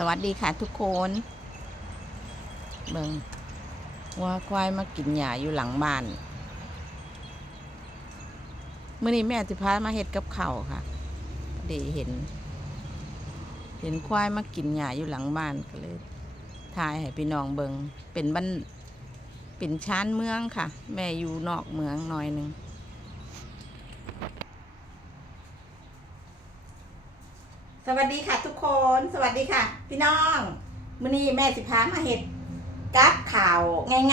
สวัสดีค่ะทุกคนเบิงว่าควายมากินหญ้าอยู่หลังบ้านเมื่อนี้แม่สิพามาเฮ็ดกับเข้าค่ะพอดีเห็น เห็นควายมากินหญ้าอยู่หลังบ้านก็เลยทายให้พี่น้องเบิงเป็นบ้านเป็นชานเมืองค่ะ แม่อยู่นอกเมืองหน่อยหนึง สวัสดีค่ะทุกคน สวัสดีค่ะ พี่น้องมื้อนี้แม่สิพามาเห็ดกับข่าว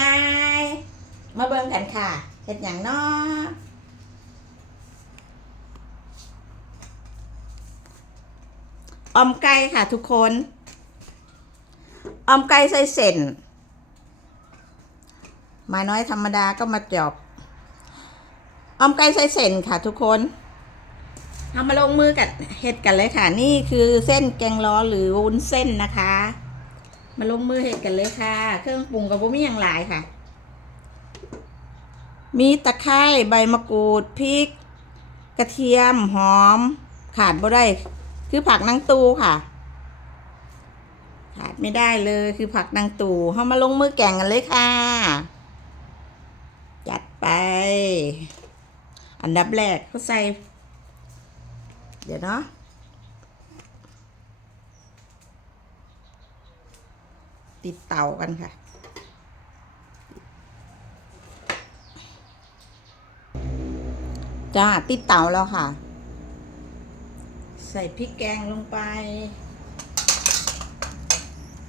ง่ายๆ มาเบิ่งกันค่ะเห็ดอย่างน้ออมไก่ค่ะทุกคน อมไก่ใส่เส้นไมาน้อยธรรมดาก็มาจอบออมไก่ใส่เส้นค่ะทุกคน เอามาลงมือกับเห็ดกันเลยค่ะ นี่คือเส้นแกงล้อหรือวุ้นเส้นนะคะ มาลงมือเห็ดกันเลยค่ะ เครื่องปรุงกับพวกมีอย่างหลายค่ะ มีตะไคร้ใบมะกรูดพริก กระเทียมหอม ขาดบ่ได้คือผักนางตูค่ะ ขาดไม่ได้เลยคือผักนางตูเอามาลงมือแกงกันเลยค่ะ จัดไป อันดับแรกเขาใส่ เดี๋ยวนะติดเตากันค่ะ จ้า ติดเตาแล้วค่ะ ใส่พริกแกงลงไป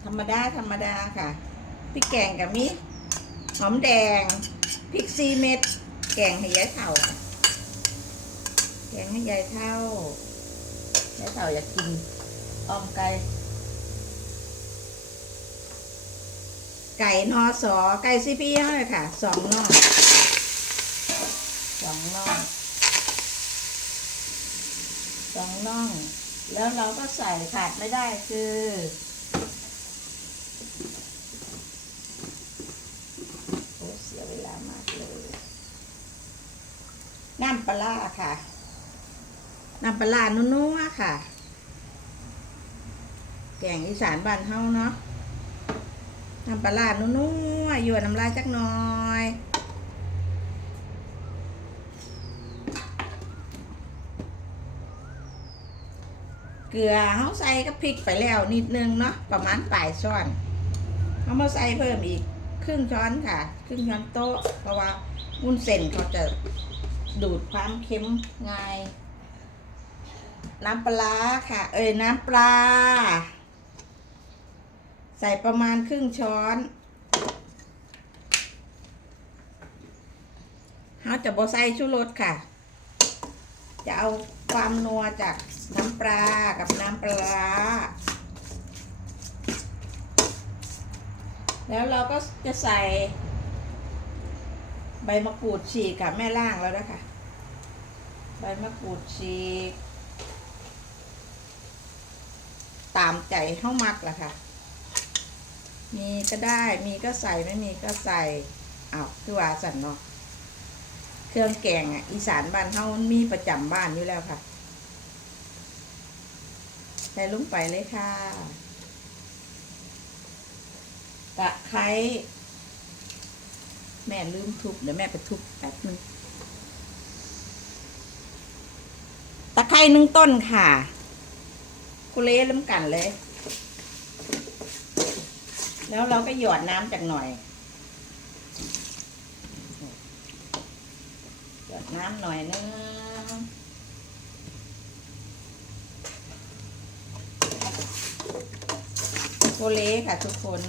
ธรรมดา ธรรมดาค่ะ พริกแกงกับมิหอมแดง พริกซีเม็ด แกงให้ยายเท่า แกงให้ยายเท่า ยายเท่าอยากกินออมไก่ ไก่นอสอไก่ซีพีให้ค่ะ สองน่องสองน่องสองน่อง แล้วเราก็ใส่ขาดไม่ได้คือ โอ้เสียเวลามากเลย น้ำปลาร้าค่ะ น้ำปลาร้านัวๆค่ะ แกงอีสานบ้านเฮาเนาะน้ำปลาร้านัวๆหยวนน้ำลายจักหน่อยเกลือเฮาใส่กับพริกไปแล้วนิดนึงเนาะประมาณปลายช้อนเอามาใส่เพิ่มอีกครึ่งช้อนค่ะ ครึ่งช้อนโต๊ะเพราะว่าวุ้นเส้นเขาจะดูดความเค็มง่าย น้ำปลาค่ะ เอ้ยน้ำปลา ใส่ประมาณครึ่งช้อนเราจะบอใส่ชูรสค่ะ จะเอาความนัวจากน้ำปลากับน้ำปลาร้าแล้วเราก็จะใส่ใบมะกรูดฉีกกับแม่ล่างแล้วนะคะ ใบมะกรูดฉีก ตามใจเข้ามักละค่ะ มีก็ได้มีก็ใส่ไม่มีก็ใส่เอาคือว่าสันเนาะเครื่องแกงอะอีสานบ้านเฮานมีประจำบ้านอยู่แล้วค่ะใส่ลงไปเลยค่ะตะไคร้แม่ลืมทุบเดี๋ยวแม่ไปทุบแป๊บนึงตะไคร้หนึ่งต้นค่ะ กุเล่ล้มกันเลย แล้วเราก็หยอดน้ำจากหน่อยหยอดน้ำหน่อยนึงโกเล่ค่ะทุกคน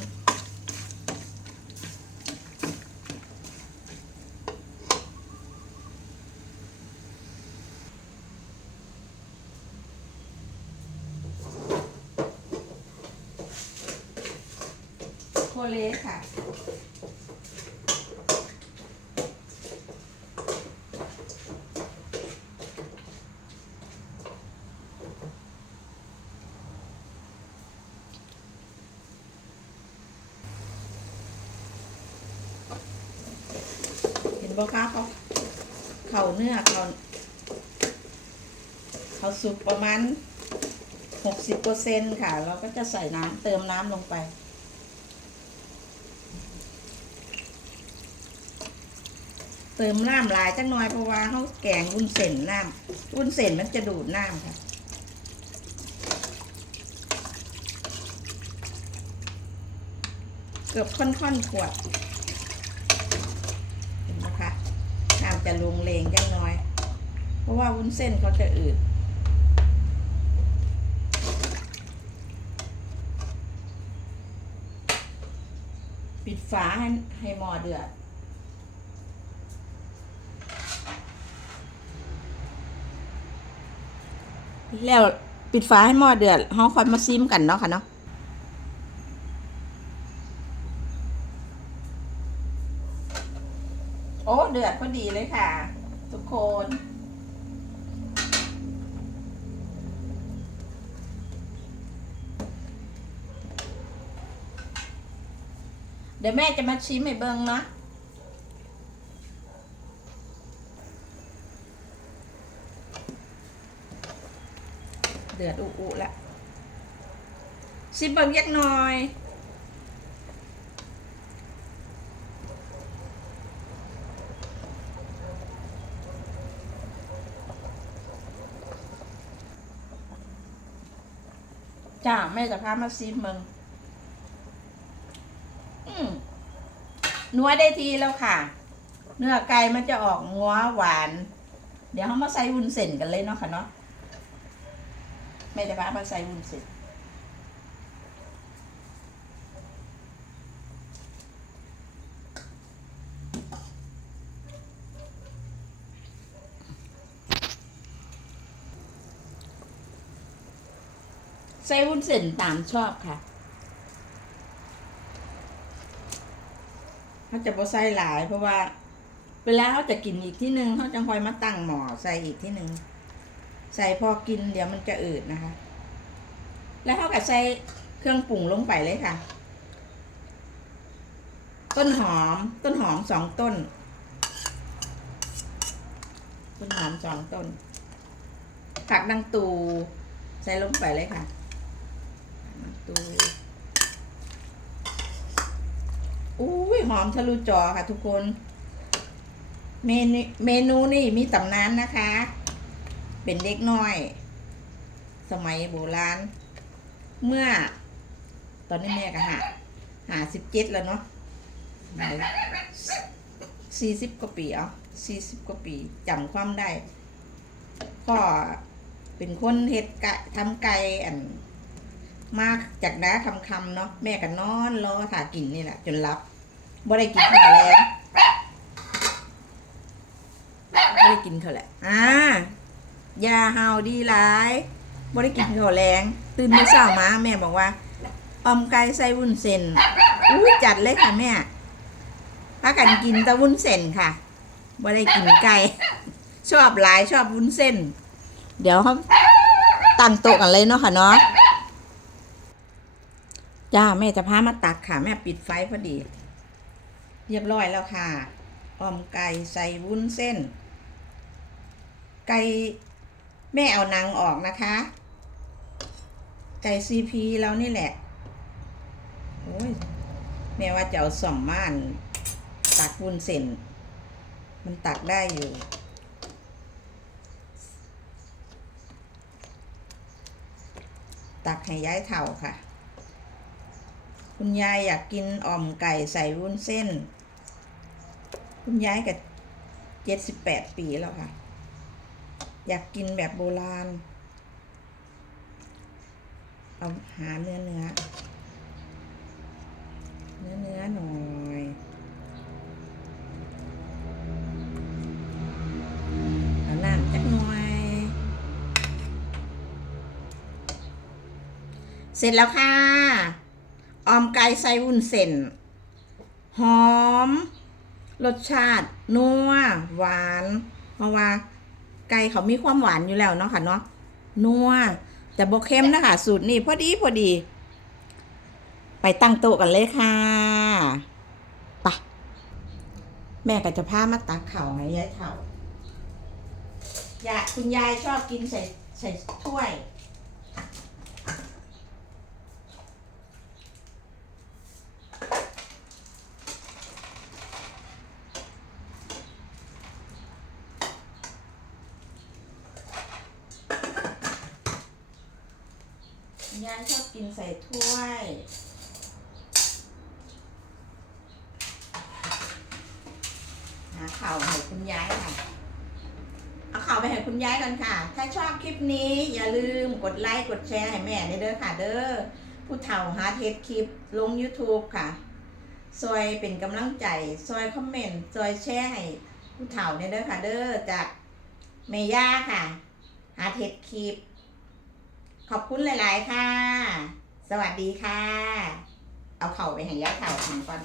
โคเลสค่ะ เห็นบอกคะเขาเขาเนื้อเขาเขาสุกประมาณหหกสิบเปอร์เซ็นค่ะ เราก็จะใส่น้ำเติมน้ำลงไป เติมน้ำหลายจังน่อยเพราะว่าเขาแกงวุ้นเส้นน้ำวุ้นเส้นมันจะดูดน้ำค่ะเกือบค่อนๆขวดเห็นไหมคะน้ำจะลงเลงจังน้อย เพราะว่าวุ้นเส้นเขาจะอืดปิดฝาให้ให้หม้อเดือด แล้วปิดฝาให้หม้อเดือดเขาค่อยมาซิมกันเนาะค่ะเนาะโอ้เดือดพอดีเลยค่ะ ทุกคนเดี๋ยวแม่จะมาชิมให้เบิ้งเนาะ เดือดอุอุละชิมเบิ้งยักหน่อยจ้าแม่จะพามาซิมเบิ้งอืมนัวได้ทีแล้วค่ะ เนื้อไก่มันจะออกงัวหวาน เดี๋ยวเขามาใส่วุ้นเส้นกันเลยเนาะค่ะเนาะ ม่จะพามาใส่วุ้นเส้นใส่วุ้นเส้นตามชอบค่ะเขาจะบ่ใส่หลายเพราะว่า เวลาเขาจะกินอีกที่หนึ่งเขาจะคอยมาตั้งหม้อใส่อีกที่หนึ่ง ใส่พอกินเดี๋ยวมันจะอืดนะคะ แล้วเขาก็ใส่เครื่องปรุงลงไปเลยค่ะ ต้นหอม ต้นหอมสองต้น ต้นหอมสองต้น ผักดังตูใส่ลงไปเลยค่ะดังตูอุ้ยหอมทะลุจอค่ะทุกคน เมนูเมนูนี่มีตำนานนะคะ เป็นเด็กน้อย สมัยโบราณ เมื่อ ตอนนี้แม่ก็หาหาสิบเจ็ดแล้วเนาะสี่สิบกว่าปีเอะสี่สิบกว่าปีจำความได้ ก็เป็นคนเฮ็ดไก่ทำไก่อัน มากจากน้าคำคำเนาะแม่ก็นอนรอถ่ากินนี่แหละจนรับบ่ได้กินข้าวแรงบ่ได้กินเขาแหละ อ่า ยาเฮาดีหลายบ่ได้กินข้าวแรงตื่นมื้อเช้ามาแม่บอกว่าออมไก่ใส่วุ้นเส้นอู้จัดเลยค่ะแม่พากันกินแต่วุ้นเส้นค่ะบ่ได้กินไก่ชอบหลายชอบวุ้นเส้น เดี๋ยวเขาตั้งโต๊ะกันเลยเนาะค่ะเนาะจ้าแม่จะพามาตักค่ะ แม่ปิดไฟพอดี เรียบร้อยแล้วค่ะออมไก่ใส่วุ้นเส้น ไก่ แม่เอานังออกนะคะ ไก่ซีพีเรานี่แหละ โอ้ย แม่ว่าจะเอาสองม่าน ตักวุ้นเส้น มันตักได้อยู่ ตักให้ย้ายเท่าค่ะ คุณยายอยากกินอ่อมไก่ใส่วุ้นเส้น คุณยายกับเจ็ดสิบแปดปีแล้วค่ะ อยากกินแบบโบราณ เอาหาเนื้อเนื้อ เนื้อเนื้อหน่อยเอาน้ำจักหน่อย เสร็จแล้วค่ะ ออมไก่ใส่วุ้นเส้น หอม รสชาติ นัว หวานเพราะว่า ไก่เขามีความหวานอยู่แล้วเนาะค่ะเนาะนัวแต่บกเค็มนะคะสูตรนี่พอดีพอดี ไปตั้งโต๊ะกันเลยค่ะไปะแม่ก็จะพามาตักเข่าวให้ยายเข่ายายคุณยายชอบกินใส่ใส่ถ้วย ยายชอบกินใส่ถ้วย หาข่าวให้คุณยายค่ะ เอาข่าวไปให้คุณยายกันค่ะ ถ้าชอบคลิปนี้อย่าลืมกดไลค์กดแชร์ให้แม่เด้อค่ะ เด้อ ผู้เฒ่าหาเทปคลิปลง YouTube ค่ะซอยเป็นกำลังใจซอยคอมเมนต์ซอยแชร์ให้ผู้เฒ่าเนี่ยเด้อค่ะ เด้อจากเมย่าค่ะ หาเทปคลิป ขอบคุณหลาย ๆ ค่ะ สวัสดีค่ะ เอาเข่าไปให้ย่าเข่าถึงก่อน